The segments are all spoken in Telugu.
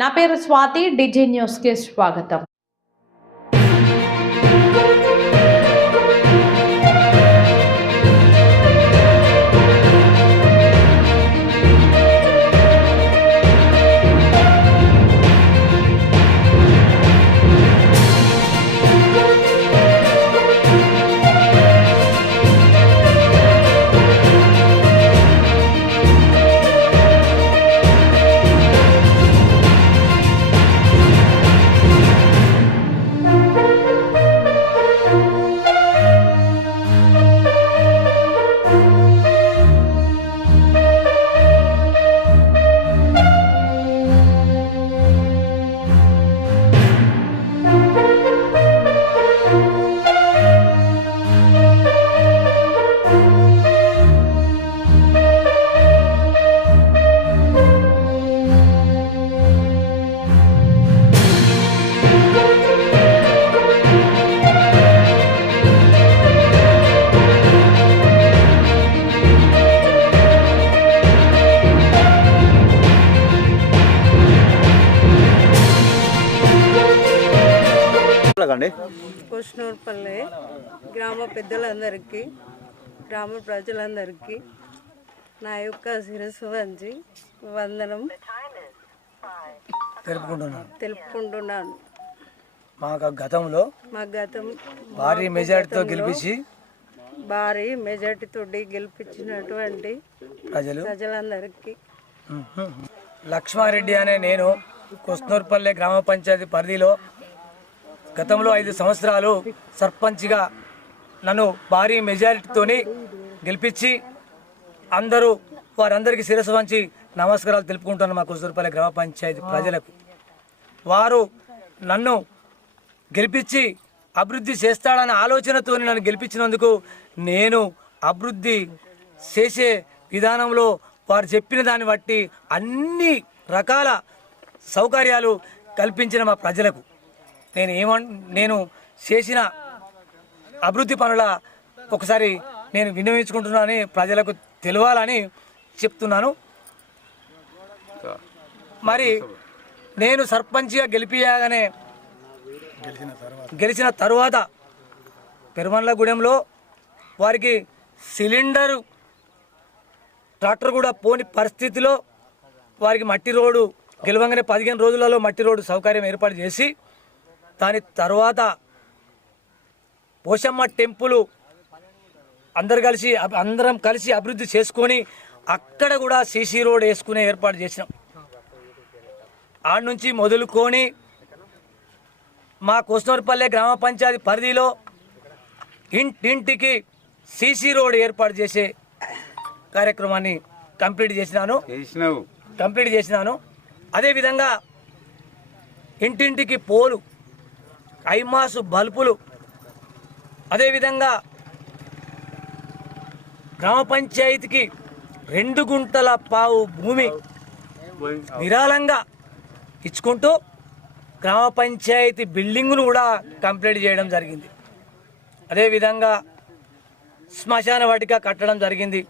నా పేరు స్వాతి, డిజి న్యూస్ కి స్వాగతం. కోష్నూర్పల్లె గ్రామ పెద్దలందరికీ, గ్రామ ప్రజలందరికీ నా యొక్క శిరస్సు వంచి వందనం తెలుపుకుంటున్నాను. మా గతంలో భారీ మెజార్టీతో గెలిపించినటువంటి ప్రజలందరికీ లక్ష్మారెడ్డి అనే నేను కోష్నూర్పల్లె గ్రామ పంచాయతీ పరిధిలో గతంలో 5 సంవత్సరాలు సర్పంచ్గా నన్ను భారీ మెజారిటీతోని గెలిపించి వారందరికీ శిరస్సు వంచి నమస్కారాలు తెలుపుకుంటున్నాను. మా కోష్నూర్పల్లె గ్రామ పంచాయతీ ప్రజలకు వారు నన్ను గెలిపించి అభివృద్ధి చేస్తాడన్న ఆలోచనతో నన్ను గెలిపించినందుకు నేను అభివృద్ధి చేసే విధానంలో వారు చెప్పిన దాన్ని బట్టి అన్ని రకాల సౌకర్యాలు కల్పించిన మా ప్రజలకు నేను చేసిన అభివృద్ధి పనుల ఒకసారి నేను విన్నవించుకుంటున్నానని ప్రజలకు తెలవాలని చెప్తున్నాను. మరి నేను సర్పంచ్గా గెలిచిన తరువాత పెరుమల్లగూడెంలో వారికి సిలిండరు ట్రాక్టర్ కూడా పోని పరిస్థితిలో వారికి మట్టి రోడ్డు గెలవంగానే 15 రోజులలో మట్టి రోడ్డు సౌకర్యం ఏర్పాటు చేసి దాని తర్వాత పోషమ్మ టెంపుల్ అందరం కలిసి అభివృద్ధి చేసుకొని అక్కడ కూడా సీసీ రోడ్ వేసుకునే ఏర్పాటు చేసినాం. ఆడ నుంచి మొదలుకొని మా కోష్నూర్పల్లె గ్రామ పంచాయతీ పరిధిలో ఇంటింటికి సీసీ రోడ్ ఏర్పాటు చేసే కార్యక్రమాన్ని కంప్లీట్ చేసినాను. అదేవిధంగా ఇంటింటికి పోలు, ఐమాసు బల్బులు, అదేవిధంగా గ్రామ పంచాయతీకి 2 గుంటల పావు భూమి విరాళంగా ఇచ్చుకుంటూ గ్రామ పంచాయతీ బిల్డింగును కూడా కంప్లీట్ చేయడం జరిగింది. అదేవిధంగా శ్మశాన వాటిక కట్టడం జరిగింది,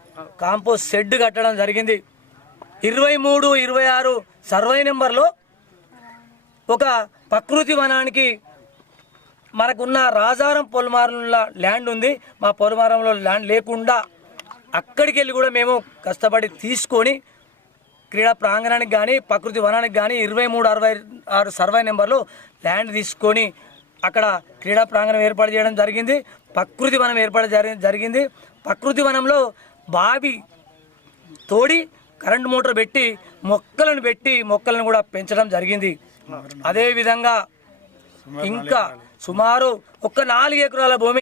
కాంపోస్ట్ షెడ్ కట్టడం జరిగింది. 23, 26 సర్వే నెంబర్లో ఒక ప్రకృతి వనానికి మనకున్న రాజారం పొలమారంలో ల్యాండ్ ఉంది. మా పొలమారంలో ల్యాండ్ లేకుండా అక్కడికి వెళ్ళి కూడా మేము కష్టపడి తీసుకొని క్రీడా ప్రాంగణానికి కానీ ప్రకృతి వనానికి కానీ 23, 66 సర్వే నెంబర్లో ల్యాండ్ తీసుకొని అక్కడ క్రీడా ప్రాంగణం ఏర్పాటు చేయడం జరిగింది. ప్రకృతి వనం ఏర్పాటు జరిగింది. ప్రకృతి వనంలో బావి తోడి కరెంటు మోటార్ పెట్టి మొక్కలను కూడా పెంచడం జరిగింది. అదేవిధంగా ఇంకా సుమారు 4 ఎకరాల భూమి